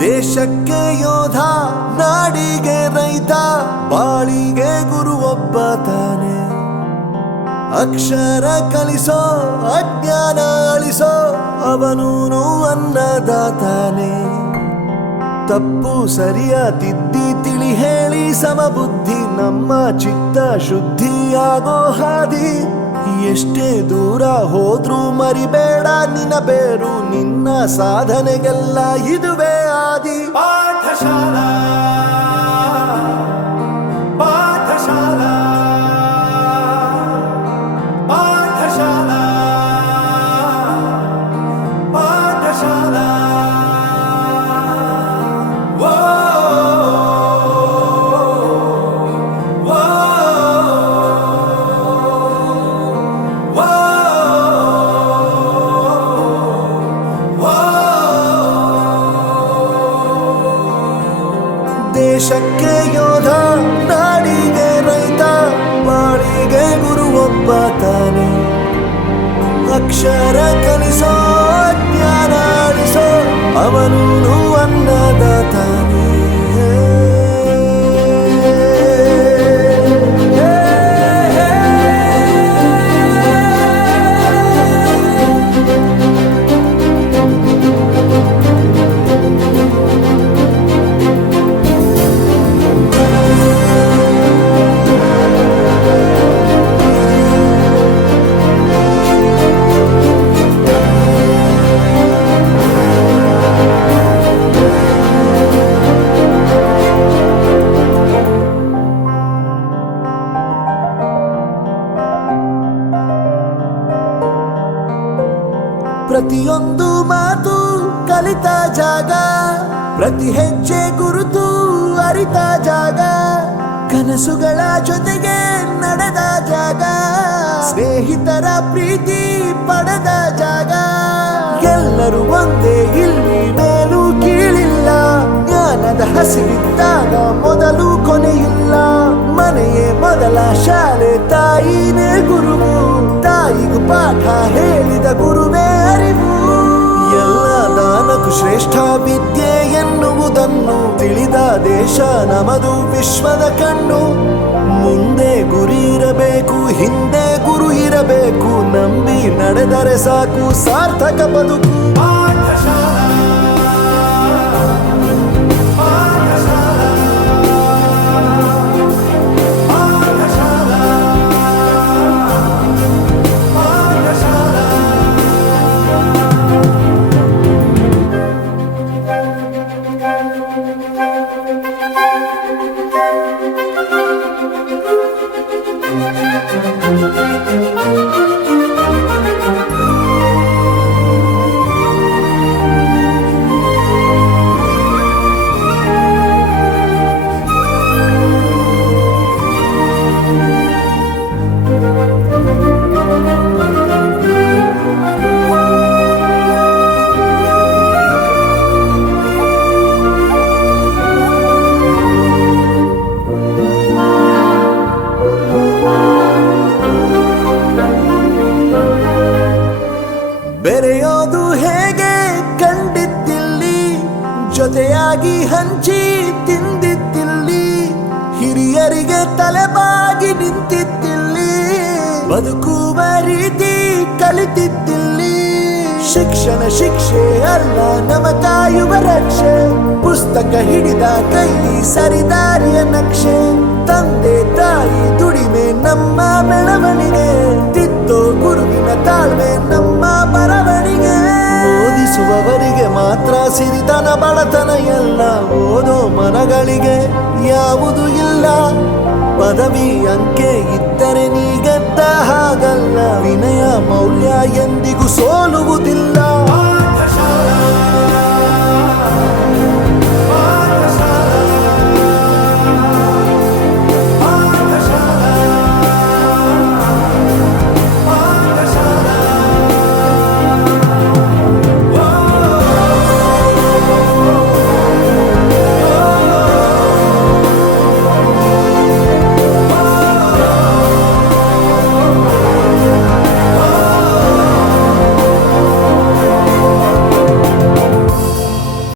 ದೇಶಕ್ಕೆ ಯೋಧ, ನಾಡಿಗೆ ರೈತ, ಬಾಳಿಗೆ ಗುರು ಒಬ್ಬ ತಾನೆ. ಅಕ್ಷರ ಕಲಿಸೋ, ಅಜ್ಞಾನ ಅಳಿಸೋ, ಅವನೂನು ಅನ್ನದಾತಾನೆ. ತಪ್ಪು ಸರಿಯ ತಿದ್ದಿ ತಿಳಿ ಹೇಳಿ ಸಮಬುದ್ಧಿ ನಮ್ಮ ಚಿತ್ತ ಶುದ್ಧಿಯಾಗೋ ಹಾದಿ. ಎಷ್ಟೇ ದೂರ ಹೋದ್ರೂ ಮರಿಬೇಡ ನಿನ್ನ ಬೇರು, ನಿನ್ನ ಸಾಧನೆಗೆಲ್ಲ ಇದುವೇ ಆದಿ. ಪಾಠಶಾಲಾ ಪಾಠಶಾಲಾ ಪಾಠಶಾಲಾ ಪಾಠಶಾಲಾ. ದೇಶಕ್ಕೆ ಯೋಧ, ನಾಡಿಗೆ ರೈತ, ಬಾಳಿಗೆ ಗುರು ಒಬ್ಬ ತಾನೆ. ಅಕ್ಷರ ಕಲಿಸೋ, ಜ್ಞಾನ ಅಳಿಸೋ, ಅವನೂನು ಅನ್ನದಾತಾನೆ. ಪ್ರತಿಯೊಂದು ಮಾತು ಕಲಿತ ಜಾಗ, ಪ್ರತಿ ಹೆಜ್ಜೆ ಗುರುತು ಅರಿತ ಜಾಗ, ಕನಸುಗಳ ಜೊತೆಗೆ ನಡೆದ ಜಾಗ, ಸ್ನೇಹಿತರ ಪ್ರೀತಿ ಪಡೆದ ಜಾಗ. ಎಲ್ಲರೂ ಒಂದೇ, ಇಲ್ಲಿ ಮೇಲೂ ಕೀಳಿಲ್ಲ, ಜ್ಞಾನದ ಹಸಿವಿದ್ದಾಗ ಮೊದಲು ಕೊನೆಯಿಲ್ಲ. ಮನೆಯೇ ಮೊದಲ ಶಾಲೆ, ತಾಯಿನೇ ಗುರುವು, ತಾಯಿಗೂ ಪಾಠ ಹೇಳಿದ ಗುರುವೇ ಅರಿವು. ಎಲ್ಲ ದಾನಕ್ಕೂ ಶ್ರೇಷ್ಠ ವಿದ್ಯೆ ಎನ್ನುವುದನ್ನು ತಿಳಿದ ದೇಶ ನಮದು, ವಿಶ್ವದ ಕಣ್ಣು. ಮುಂದೆ ಗುರಿ ಇರಬೇಕು, ಹಿಂದೆ ಗುರು ಇರಬೇಕು, ನಂಬಿ ನಡೆದರೆ ಸಾಕು ಸಾರ್ಥಕ ಬದುಕು. ಬೆರೆಯೋದು ಹೇಗೆ ಕಂಡಿದ್ದಿಲ್ಲಿ, ಜೊತೆಯಾಗಿ ಹಂಚಿ ತಿಂದಿದ್ದಿಲ್ಲಿ, ಹಿರಿಯರಿಗೆ ತಲೆಬಾಗಿ ನಿಂತಿದ್ದಿಲ್ಲಿ, ಬದುಕುವ ರೀತಿ ಕಲಿತಿದ್ದಿಲ್ಲಿ. ಶಿಕ್ಷಣ ಶಿಕ್ಷೆ ಅಲ್ಲ, ನಮ ಕಾಯುವ ರಕ್ಷೆ, ಪುಸ್ತಕ ಹಿಡಿದ ಕೈ ಸರಿದಾರಿಯ ನಕ್ಷೆ. ತಂದೆ ತಾಯಿ ದುಡಿಮೆ ನಮ್ಮ ಬೆಳವಣಿಗೆ, ತಿದ್ದೋ ಗುರುವಿನ ತಾಳ್ಮೆ ನಮ್ಮ ಬರವಣಿಗೆ. ಓದಿಸುವವರಿಗೆ ಮಾತ್ರ ಸಿರಿತನ ಬಡತನ ಎಲ್ಲ, ಓದೋ ಮನಗಳಿಗೆ ಯಾವುದು ಇಲ್ಲ. ಪದವಿ ಅಂಕೆ ಇದ್ದರೆ ನೀಗೆದ್ದ ಹಾಗಲ್ಲ, ವಿನಯ ಮೌಲ್ಯ ಎಂದಿಗೂ ಸೋಲುವುದಿಲ್ಲ.